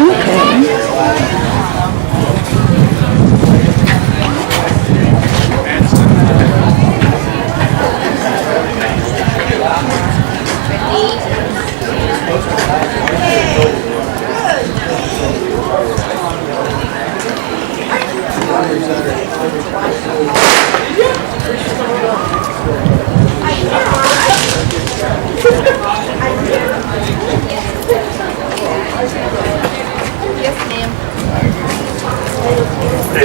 Okay,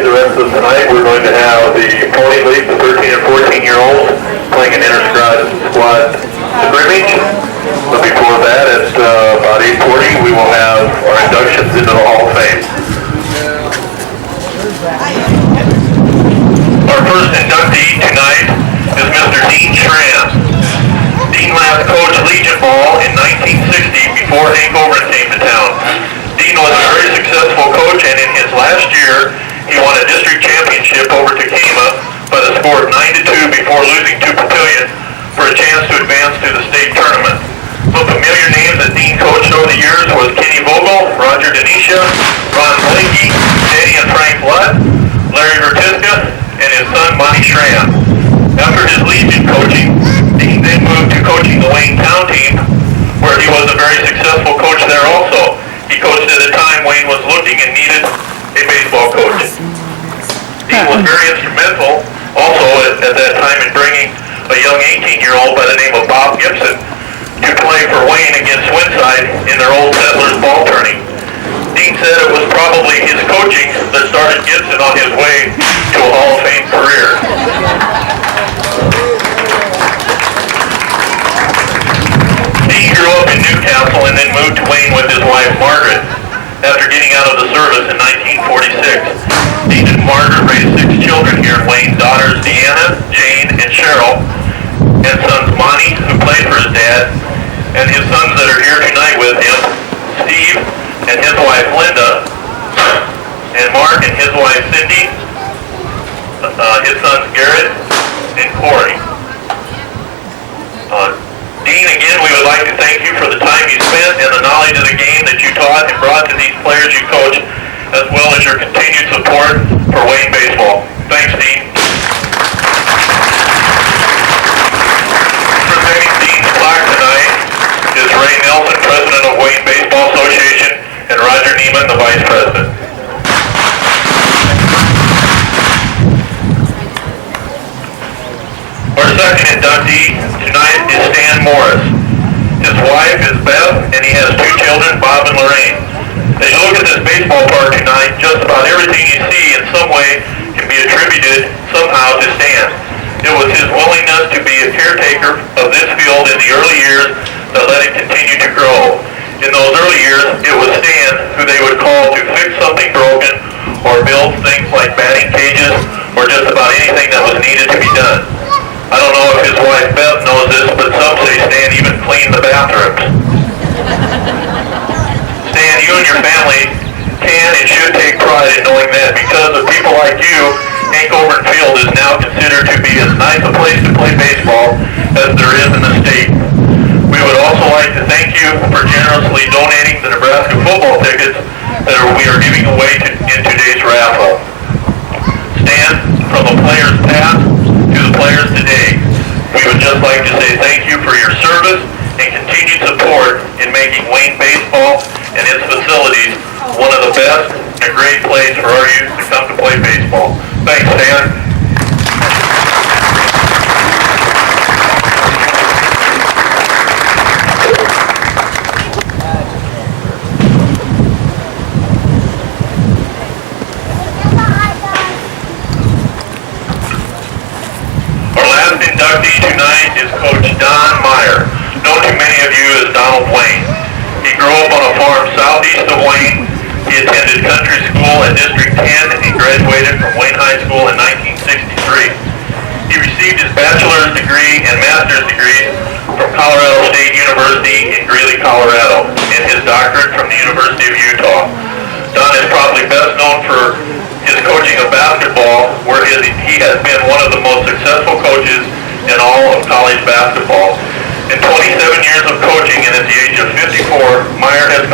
the rest of tonight we're going to have the Pony League, the 13 and 14-year-olds, playing an inter-squad scrimmage. But before that, at about 8:40, we will have our inductions into the Hall of Fame. Our first inductee tonight is Mr. Dean Schram. Dean last coached Legion Ball in 1960 before Hank Overton came to town. Dean was a very successful coach, and in his last year, he won a district championship over Takema by the score of 9-2 before losing to Papillion for a chance to advance to the state tournament. Some familiar names that Dean coached over the years was Kenny Vogel, Roger Denisha, Ron Blinky, Eddie and Frank Lutt, Larry Vertiska, and his son Monty Schram. After his Legion coaching, Dean then moved to coaching the Wayne Town team, where he was a very successful coach there also. He coached at a time Wayne was looking and needed a baseball coach. Dean was very instrumental also at that time in bringing a young 18-year-old by the name of Bob Gibson to play for Wayne against Winside in their Old Settlers ball tourney. Dean said it was probably his coaching that started Gibson on his way to a Hall of Fame career. Dean grew up in Newcastle and then moved to Wayne with his wife Margaret after getting out of the service in 1946. Dean and Margaret raised 6 children here in Wayne, daughters Deanna, Jane, and Cheryl, and sons Monty, who played for his dad, and his sons that are here tonight with him, Steve and his wife Linda, and Mark and his wife Cindy, his sons Garrett and Corey. Dean, again, we would like to thank you for the time you spent and the knowledge of the game that you taught and brought to these players you coach, as well as your continued support for Wayne baseball. Thanks, Dean. Presenting Dean's plaque tonight is Ray Nelson, President of Wayne Baseball Association, and Roger Neiman, the Vice President. Our second inductee tonight is Stan Morris. His wife is Beth, and he has 2 children, Bob and Lorraine. As you look at this baseball park tonight, just about everything you see in some way can be attributed somehow to Stan. It was his willingness to be a caretaker of this field in the early years that let it continue to grow. In those early years, it was Stan who they would call to fix something broken or build things like batting cages or just about anything that was needed to be done. I don't know if his wife Beth knows this, but some say Stan even cleaned the bathrooms. Stan, you and your family can and should take pride in knowing that because of people like you, Hank Overton Field is now considered to be as nice a place to play baseball as there is in the state. We would also like to thank you for generously donating the Nebraska football tickets that we are giving away in today's raffle. Stan, from the players past to the players today, we would just like to say thank you for your service and continued support in making Wayne baseball and its facilities one of the best and a great place for our youth to come to play baseball. Thanks, Stan. Inductee tonight is Coach Don Meyer, known to many of you as Donald Wayne. He grew up on a farm southeast of Wayne. He attended country school at District 10 and graduated from Wayne High School in 1963. He received his bachelor's degree and master's degree from Colorado State University in Greeley, Colorado, and his doctorate from the University of Utah. Don is probably best known for his coaching of basketball, where he has been one of the most successful coaches in all of college basketball. In 27 years of coaching and at the age of 54, Meyer has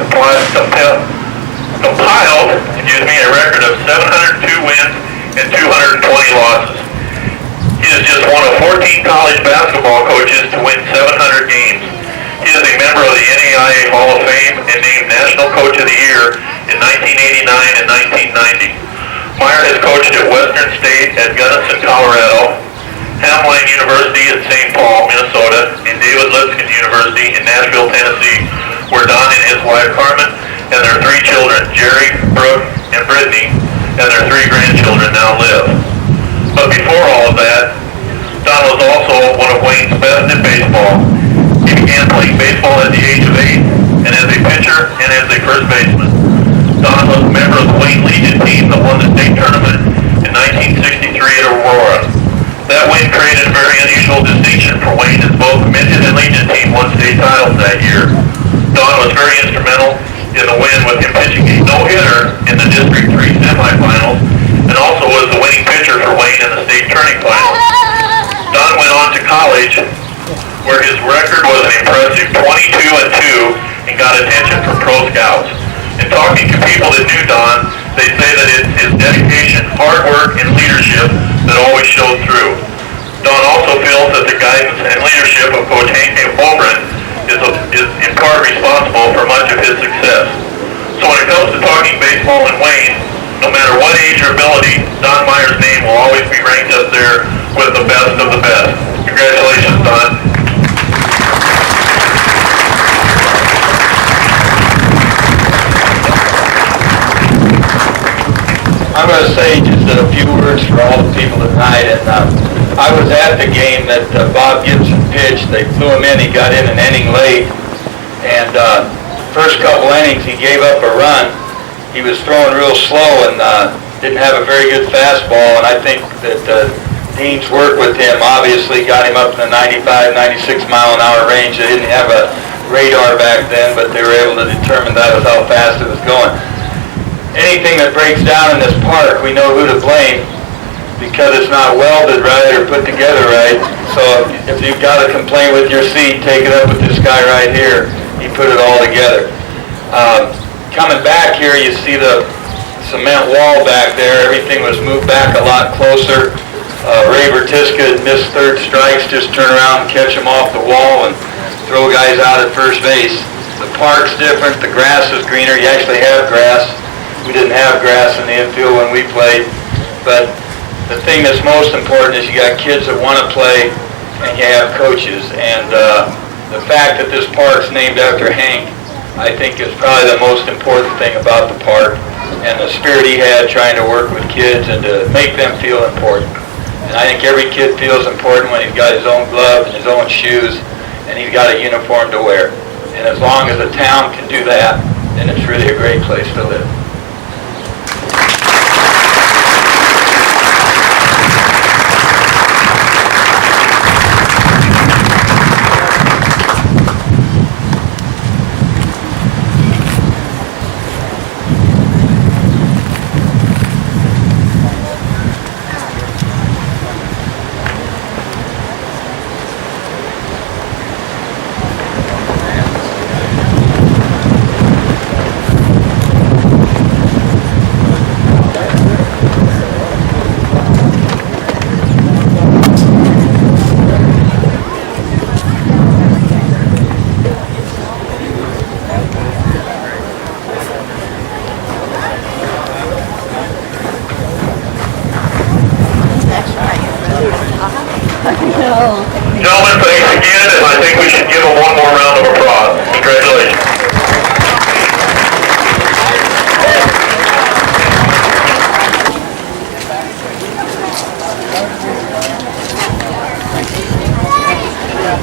compiled, a record of 702 wins and 220 losses. He is just one of 14 college basketball coaches to win 700 games. He is a member of the NAIA Hall of Fame and named National Coach of the Year in 1989 and 1990. Meyer has coached at Western State at Gunnison, Colorado, Hamline University at St. Paul, Minnesota, and David Lipscomb University in Nashville, Tennessee, where Don and his wife Carmen and their 3 children, Jerry, Brooke, and Brittany, and their 3 grandchildren now live. But before all of that, Don was also one of Wayne's best at baseball. He began playing baseball at the age of 8, and as a pitcher and as a first baseman. Don was a member of the Wayne Legion team that won the state tournament in 1963 at Aurora. That win created a very unusual distinction for Wayne, as both the Midget and Legion team won state titles that year. Don was very instrumental in the win, with him pitching a no-hitter in the District 3 semifinals, and also was the winning pitcher for Wayne in the state tourney finals. Don went on to college, where his record was an impressive 22-2 and got attention from pro scouts. In talking to people that knew Don, they say that it's his dedication, hard work, and leadership that always showed through. Don also feels that the guidance and leadership of Coach Hank Bobrin is in part responsible for much of his success. So when it comes to talking baseball in Wayne, no matter what age or ability, Don Meyer's name will always be ranked up there with the best of the best. Congratulations, Don. I'm going to say just a few words for all the people tonight. And I was at the game that Bob Gibson pitched. They flew him in. He got in an inning late. And first couple innings, he gave up a run. He was throwing real slow and didn't have a very good fastball. And I think that Dean's work with him obviously got him up in the 95, 96 mile an hour range. They didn't have a radar back then, but they were able to determine that was how fast it was going. Anything that breaks down in this park, we know who to blame because it's not welded right or put together right. So if you've got a complaint with your seat, take it up with this guy right here. He put it all together. Coming back here, you see the cement wall back there. Everything was moved back a lot closer. Ray Bertiska had missed third strikes, just turn around and catch them off the wall and throw guys out at first base. The park's different. The grass is greener. You actually have grass. We didn't have grass in the infield when we played, but the thing that's most important is you got kids that want to play and you have coaches. And the fact that this park's named after Hank, I think is probably the most important thing about the park, and the spirit he had trying to work with kids and to make them feel important. And I think every kid feels important when he's got his own gloves and his own shoes and he's got a uniform to wear. And as long as the town can do that, then it's really a great place to live. Gentlemen, thanks again, and I think we should give them one more round of applause. Congratulations.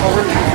Over.